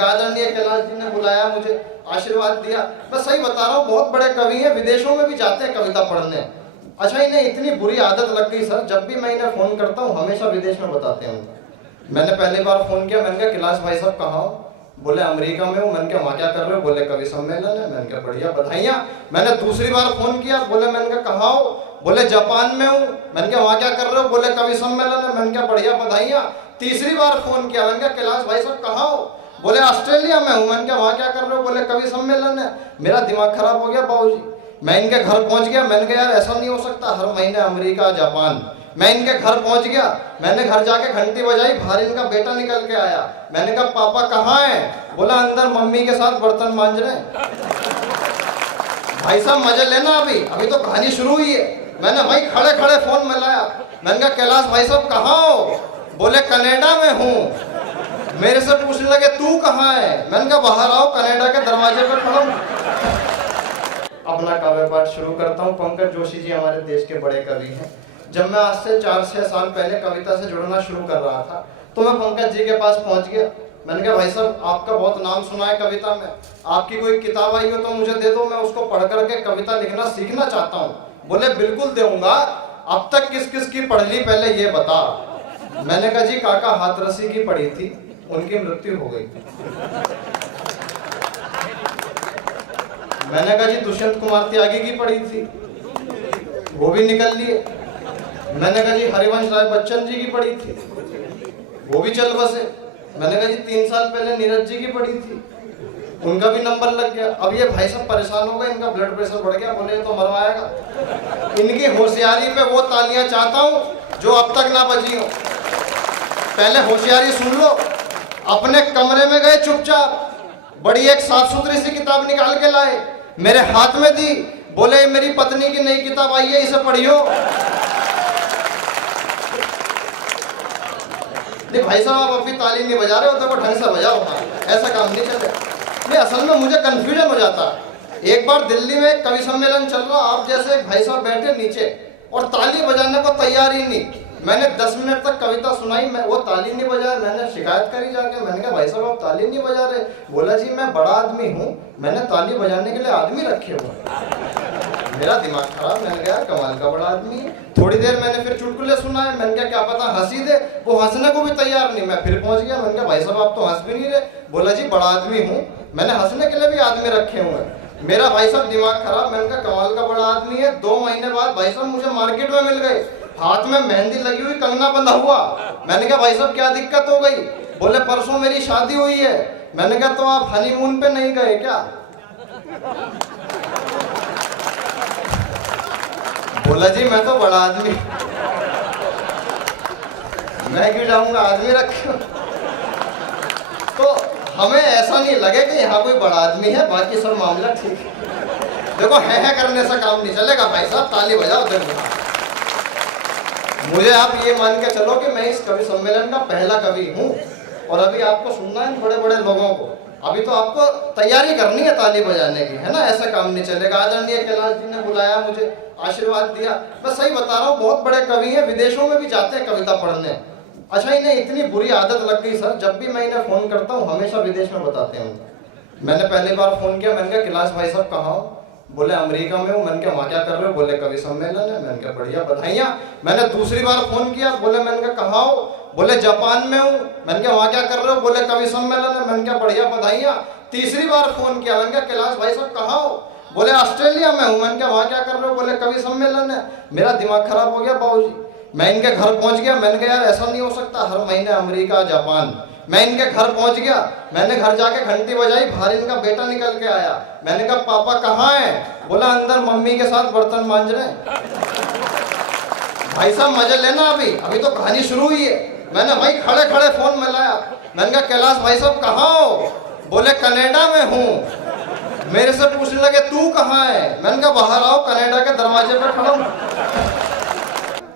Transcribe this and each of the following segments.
आदरणीय कैलाश जी ने बुलाया, मुझे आशीर्वाद दिया। मैं सही बता रहा हूँ, बहुत बड़े कवि हैं, विदेशों में भी जाते हैं कविता पढ़ने। अच्छा, इन्हें इतनी बुरी आदत लग गई सर, जब भी मैं इन्हें फोन करता हूँ हमेशा विदेश में बताते हैं। मैंने पहली बार फोन किया, मैंने कहा कैलाश भाई साहब कहाँ हो? बोले अमेरिका में हूँ। मैंने कहा वहाँ क्या कर रहे हो? बोले कवि सम्मेलन है। मैंने कहा बढ़िया, बधाइयाँ। मैंने दूसरी बार फोन किया, बोले मैंने कहा कहाँ हो? बोले जापान में हूँ। मैंने कहा वहाँ क्या कर रहे हो? बोले कवि सम्मेलन है। मैंने कहा बढ़िया, बधाइयाँ। तीसरी बार फोन किया, मैंने कहा कैलाश भाई साहब कहाँ हो? बोले ऑस्ट्रेलिया में हूँ। मैंने कहा वहाँ क्या कर रहे हो? बोले कवि सम्मेलन है। मेरा दिमाग खराब हो गया बाबूजी। मैं इनके घर पहुंच गया। मैंने कहा यार ऐसा नहीं हो सकता, हर महीने अमेरिका जापान। मैं इनके घर पहुंच गया, मैंने घर जाके घंटी बजाई, बाहर इनका बेटा निकल के आया। मैंने कहा पापा कहाँ है? बोला अंदर मम्मी के साथ बर्तन मांज रहे। भाई साहब मजे लेना, अभी तो कहानी शुरू हुई है। मैंने भाई खड़े खड़े फोन मिलाया। मैंने कहा कैलाश भाई साहब कहाँ हो? बोले कनाडा में हूँ। मेरे से पूछने लगे तू कहाँ है? मैंने कहा बाहर आओ, कनाडा के दरवाजे पर खड़ा हूँ। अपना काव्य पाठ शुरू करता हूँ। पंकज जोशी जी हमारे देश के बड़े कवि हैं। जब मैं आज से 4-6 साल पहले कविता से जुड़ना शुरू कर रहा था तो मैं पंकज जी के पास पहुंच गया। मैंने कहा भाई साहब आपका बहुत नाम सुना है कविता में, आपकी कोई किताब आई हो तो मुझे दे दो, मैं उसको पढ़ करके कविता लिखना सीखना चाहता हूँ। बोले बिल्कुल दूंगा, अब तक किस किस की पढ़ ली पहले ये बता। मैंने कहा जी काका हाथरसी की पढ़ी थी, उनकी मृत्यु हो गई। मैंने कहा जी दुष्यंत कुमार त्यागी की पढ़ी थी, वो भी निकल लिए। मैंने कहा जी हरिवंश राय बच्चन जी की पढ़ी थी, वो भी चल बसे। मैंने कहा जी 3 साल पहले नीरज जी की पढ़ी थी, उनका भी नंबर लग गया। अब ये भाई सब परेशान हो गए, इनका ब्लड प्रेशर बढ़ गया, बोले तो मरवाएगा। इनकी होशियारी पे वो तालियां चाहता हूं जो अब तक ना बजी हो। पहले होशियारी सुन लो। अपने कमरे में गए चुपचाप, बड़ी एक साफ सुथरी सी किताब निकाल के लाए, मेरे हाथ में दी, बोले मेरी पत्नी की नई किताब आई है, इसे पढ़ियो। नहीं भाई साहब आप अभी ताली नहीं बजा रहे हो, तो ढंग से बजाओ। ऐसा काम नहीं चले। नहीं असल में मुझे कंफ्यूजन हो जाता है। एक बार दिल्ली में कवि सम्मेलन चल रहा, आप जैसे एक भाई साहब बैठे नीचे और ताली बजाने को तैयार ही नहीं। मैंने 10 मिनट तक कविता सुनाई, मैं वो ताली नहीं बजाया। मैंने शिकायत करी जाके, मैंने कहा भाई साहब आप ताली नहीं बजा रहे। बोला जी मैं बड़ा आदमी हूँ, मैंने ताली बजाने के लिए आदमी रखे हुए। मेरा दिमाग खराब। मैंने कहा कमाल का बड़ा आदमी है। थोड़ी देर मैंने फिर चुटकुले सुनाए, मैंने कहा क्या पता हंसी दे, वो हंसने को भी तैयार नहीं। मैं फिर पहुंच गया, मैंने कहा भाई साहब आप तो हंस भी नहीं रहे। बोला जी बड़ा आदमी हूँ, मैंने हंसने के लिए भी आदमी रखे हुए हैं। मेरा भाई साहब दिमाग खराब। मैंने कहा कमाल का बड़ा आदमी है। 2 महीने बाद भाई साहब मुझे मार्केट में मिल गए, हाथ में मेहंदी लगी हुई, कंगना बंधा हुआ। मैंने कहा भाई साहब क्या दिक्कत हो गई? बोले परसों मेरी शादी हुई है। मैंने कहा तो आप हनीमून पे नहीं गए क्या? बोला जी मैं तो बड़ा आदमी, मैं क्यों जाऊंगा, आदमी रखे। तो हमें ऐसा नहीं लगे कि यहाँ कोई बड़ा आदमी है, बाकी सब मामला ठीक है। देखो है करने से काम नहीं चलेगा भाई साहब, ताली बजाओ। देखो मुझे आप ये मान के चलो कि मैं इस कवि सम्मेलन का पहला कवि हूँ और अभी आपको सुनना है बड़े बड़े लोगों को। अभी तो आपको तैयारी करनी है ताली बजाने की, है ना? ऐसा काम नहीं चलेगा। आदरणीय कैलाश जी ने बुलाया, मुझे आशीर्वाद दिया। मैं सही बता रहा हूँ, बहुत बड़े कवि हैं, विदेशों में भी जाते हैं कविता पढ़ने। अच्छा, इन्हें इतनी बुरी आदत लग गई सर, जब भी मैं इन्हें फोन करता हूँ हमेशा विदेश में बताते हैं। मैंने पहली बार फोन किया, मैंने कहा कैलाश भाई साहब कहाँ हो? बोले अमेरिका में हूँ। मैंने कहा वहाँ क्या कर रहे हो? बोले कवि सम्मेलन है। मैंने कहा बढ़िया, बधाइयाँ। मैंने दूसरी बार फोन किया, बोले मैंने कहा कहाँ हो? बोले जापान में हूँ। मैंने कहा वहाँ क्या कर रहे हो? बोले कवि सम्मेलन है। मैंने कहा बढ़िया, बधाइयाँ। तीसरी बार फोन किया, मैंने कहा कैलाश भाई साहब कहाँ हो? बोले ऑस्ट्रेलिया में हूँ। मैंने कहा वहाँ क्या कर रहे हो? बोले कवि सम्मेलन है। मेरा दिमाग खराब हो गया बाबूजी। मैं इनके घर पहुंच गया। मैंने कहा यार ऐसा नहीं हो सकता, हर महीने अमेरिका जापान। मैं इनके घर पहुंच गया, मैंने घर जाके घंटी बजाई, बाहर इनका बेटा निकल के आया। मैंने कहा पापा कहाँ है? बोला अंदर मम्मी के साथ बर्तन मांज रहे। भाई साहब मजे लेना, अभी तो कहानी शुरू हुई है। मैंने भाई खड़े खड़े फोन मिलाया। मैंने कहा कैलाश भाई साहब कहाँ हो? बोले कनाडा में हूँ। मेरे से पूछने लगे तू कहाँ है? मैंने कहा बाहर आओ, कनाडा के दरवाजे पर खड़ा हूँ।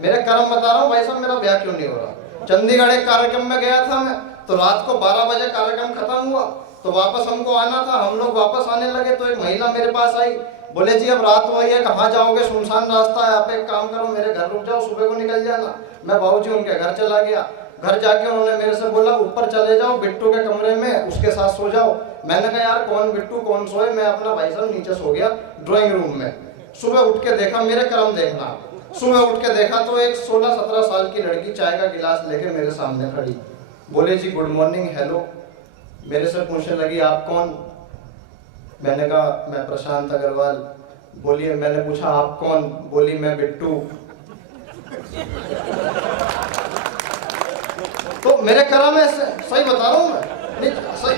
मेरे कर्म बता रहा हूँ भाई साहब, मेरा ब्याह क्यों नहीं हो रहा। चंडीगढ़ एक कार्यक्रम में गया था मैं, तो रात को 12 बजे कार्यक्रम खत्म हुआ, तो वापस हमको आना था। हम लोग वापस आने लगे तो एक महिला मेरे पास आई, बोले जी अब रात हुई है, कहाँ जाओगे, सुनसान रास्ता है, आप एक काम करो मेरे घर रुक जाओ, सुबह को निकल जाना। मैं बाबूजी उनके घर चला गया। घर जाके उन्होंने मेरे से बोला ऊपर चले जाओ बिट्टू के कमरे में, उसके साथ सो जाओ। मैंने कहा यार कौन बिट्टू कौन सोए, मैं अपना भाई साहब नीचे सो गया ड्राइंग रूम में। सुबह उठ के देखा, मेरे कर्म देखना, सुबह उठ के देखा तो एक 16-17 साल की लड़की चाय का गिलास लेके मेरे सामने खड़ी, बोले जी गुड मॉर्निंग हेलो। मेरे से पूछने लगी आप कौन? मैंने कहा मैं प्रशांत अग्रवाल। बोलिए, मैंने पूछा आप कौन? बोली मैं बिट्टू। तो मेरे कर्म में सही बता रहा हूँ मैं, नहीं सही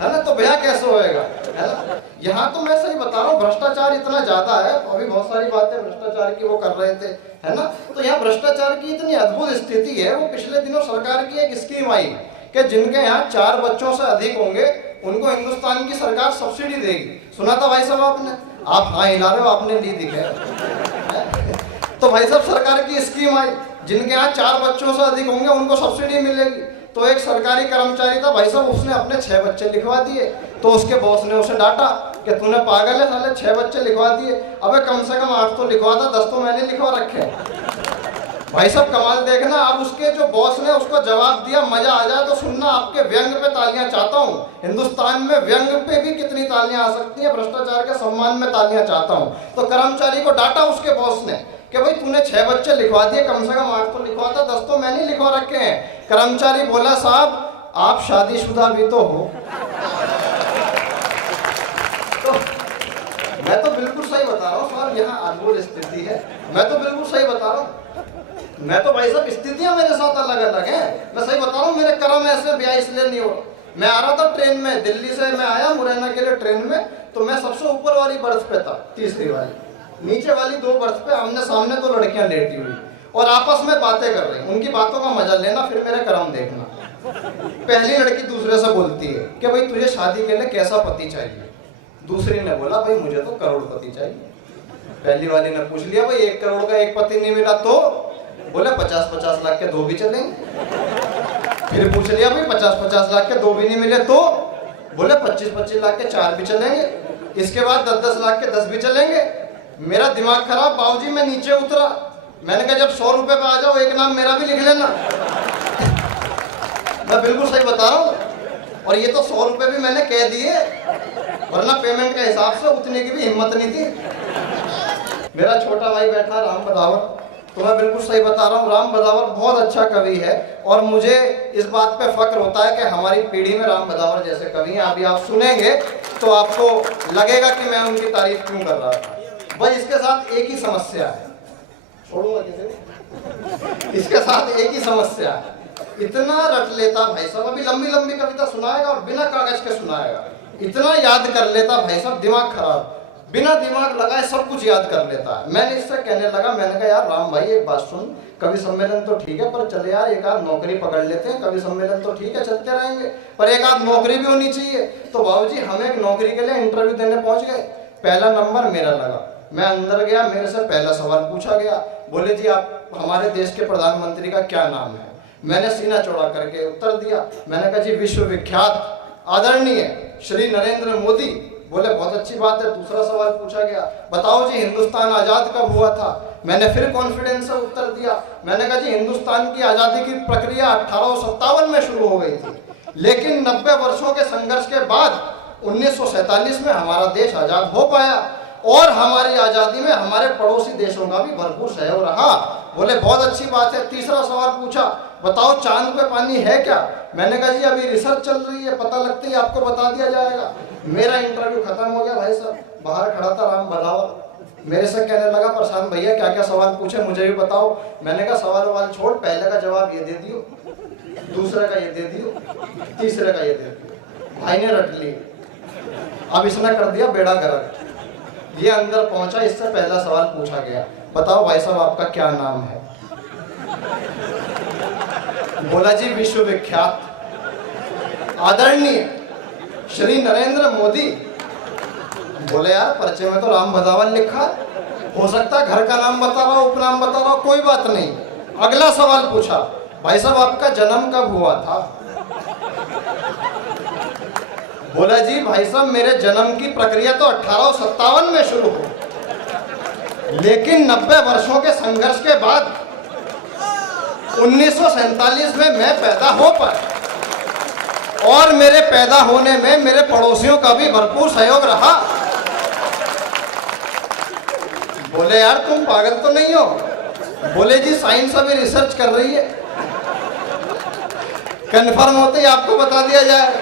है ना, तो भैया कैसे होएगा, है ना। यहाँ तो मैं सही बता रहा हूँ, भ्रष्टाचार इतना ज्यादा है, अभी बहुत सारी बातें भ्रष्टाचार की वो कर रहे थे, है ना। तो यहाँ भ्रष्टाचार की इतनी अद्भुत स्थिति है। वो पिछले दिनों सरकार की एक स्कीम आई कि जिनके यहाँ 4 बच्चों से अधिक होंगे उनको हिंदुस्तान की सरकार सब्सिडी देगी। सुना था भाई साहब आपने? आप हाँ हिला रहे हो, आपने ली दिखे। तो भाई साहब सरकार की स्कीम आई, जिनके यहाँ 4 बच्चों से अधिक होंगे उनको सब्सिडी मिलेगी। तो एक सरकारी कर्मचारी था भाई साहब, उसने अपने 6 बच्चे लिखवा दिए। तो उसके बॉस ने उसे डांटा कि तूने पागल है साले, 6 बच्चे लिखवा दिए। अबे कम से कम 8 तो लिखवा था, 10 तो मैंने लिखवा रखे। भाई साहब कमाल देखना, अब उसके जो बॉस ने उसको जवाब दिया, मजा आ जाए तो सुनना, आपके व्यंग पे तालियां चाहता हूँ। हिंदुस्तान में व्यंग पे भी कितनी तालियां आ सकती हैं, भ्रष्टाचार के सम्मान में तालियां चाहता हूँ। तो कर्मचारी को डांटा उसके बॉस ने कि भाई तूने 6 बच्चे लिखवा दिए, कम से कम 8 तो लिखवा था, 10 तो मैंने लिखवा रखे हैं। कर्मचारी बोला साहब आप शादीशुदा भी तो हो। तो मैं तो बिल्कुल सही बता रहा हूँ साहब, यहाँ अद्भुत स्थिति है। मैं तो बिल्कुल सही बता रहा हूँ, मैं तो भाई साहब स्थितियां मेरे साथ अलग अलग हैं। मैं सही बता रहा हूँ, मेरे कर्म ऐसे ब्याह इसलिए नहीं हो। मैं आ रहा था ट्रेन में, दिल्ली से मैं आया मुरैना के लिए ट्रेन में, तो मैं सबसे ऊपर वाली बर्थ पे था, तीसरी वाली। नीचे वाली 2 बर्थ पे आमने सामने 2 लड़कियां लेटी हुई और आपस में बातें कर रही। उनकी बातों का मजा लेना, फिर मेरे कर्म देखना। पहली लड़की दूसरे से बोलती है कि भाई तुझे शादी के लिए कैसा पति चाहिए? दूसरी ने बोला भाई मुझे तो करोड़पति चाहिए। पहली वाली ने पूछ लिया भाई 1 करोड़ का एक पति नहीं मिला तो? बोले 50-50 लाख के 2 भी चलेंगे। फिर पूछ लिया भाई 50-50 लाख के 2 भी नहीं मिले तो? बोले 25-25 लाख के 4 भी चलेंगे। इसके बाद 10-10 लाख के 10 भी चलेंगे। मेरा दिमाग खराब, बाबूजी मैं नीचे उतरा। मैंने कहा जब 100 रुपए पे आ जाओ, एक नाम मेरा भी लिख लेना। मैं बिल्कुल सही बता रहा हूँ। और ये तो 100 रुपए भी मैंने कह दिए, वरना पेमेंट के हिसाब से उतने की भी हिम्मत नहीं थी। मेरा छोटा भाई बैठा राम बदावर, तो मैं बिल्कुल सही बता रहा हूँ, राम बदावर बहुत अच्छा कवि है। और मुझे इस बात पे फक्र होता है कि हमारी पीढ़ी में राम बदावर जैसे कवि हैं। अभी आप सुनेंगे तो आपको लगेगा कि मैं उनकी तारीफ क्यों कर रहा था। भाई इसके साथ एक ही समस्या है, छोड़ूंगा किसे? इसके साथ एक ही समस्या है, इतना रट लेता भाई साहब, अभी लंबी लंबी कविता सुनाएगा और बिना कागज के सुनाएगा। इतना याद कर लेता भाई साहब, दिमाग खराब, बिना दिमाग लगाए सब कुछ याद कर लेता है। मैंने इससे कहने लगा, मैंने कहा यार राम भाई एक बात सुन, कवि सम्मेलन तो ठीक है पर चले यार एक आध नौकरी पकड़ लेते हैं। कवि सम्मेलन तो ठीक है चलते रहेंगे, पर एक आध नौकरी भी होनी चाहिए। तो बाबूजी हम एक नौकरी के लिए इंटरव्यू देने पहुंच गए। पहला नंबर मेरा लगा, मैं अंदर गया, मेरे से पहला सवाल पूछा गया, बोले जी आप हमारे देश के प्रधानमंत्री का क्या नाम है? मैंने सीना चौड़ा करके उत्तर दिया, मैंने कहा जी विश्वविख्यात आदरणीय श्री नरेंद्र मोदी। बोले बहुत अच्छी बात है। दूसरा सवाल पूछा गया, बताओ जी हिंदुस्तान आजाद कब हुआ था? मैंने फिर कॉन्फिडेंस से उत्तर दिया, मैंने कहा जी हिंदुस्तान की आजादी की प्रक्रिया 1857 में शुरू हो गई थी, लेकिन 90 वर्षों के संघर्ष के बाद 1947 में हमारा देश आजाद हो पाया और हमारी आजादी में हमारे पड़ोसी देशों का भी भरपूर सहयोग रहा। बोले बहुत अच्छी बात है। तीसरा सवाल पूछा, बताओ चांद पे पानी है क्या? मैंने कहा जी अभी रिसर्च चल रही है, पता लगते ही आपको बता दिया जाएगा। मेरा इंटरव्यू खत्म हो गया भाई साहब। बाहर खड़ा था राम बदावर, मेरे से कहने लगा प्रशांत भैया क्या क्या सवाल पूछे मुझे भी बताओ। मैंने कहा सवाल छोड़, पहले का जवाब ये दे दियो, दूसरे का ये दे दियो, तीसरे का ये दे दियो। भाई ने रट ली, अब इसने कर दिया बेड़ा गर्क। ये अंदर पहुंचा, इससे पहला सवाल पूछा गया, बताओ भाई साहब आपका क्या नाम है? बोला जी विश्वविख्यात आदरणीय श्री नरेंद्र मोदी। बोले यार पर्चे में तो राम बदावर लिखा, हो सकता घर का नाम बता रहा हो, उपनाम बता रहा हो, कोई बात नहीं। अगला सवाल पूछा, भाई साहब आपका जन्म कब हुआ था? बोला जी भाई साहब मेरे जन्म की प्रक्रिया तो 1857 में शुरू हो, लेकिन 90 वर्षों के संघर्ष के बाद 1947 में मैं पैदा हो पाया और मेरे पैदा होने में मेरे पड़ोसियों का भी भरपूर सहयोग रहा। बोले यार तुम पागल तो नहीं हो? बोले जी साइंस अभी रिसर्च कर रही है, कंफर्म होते ही आपको बता दिया जाए।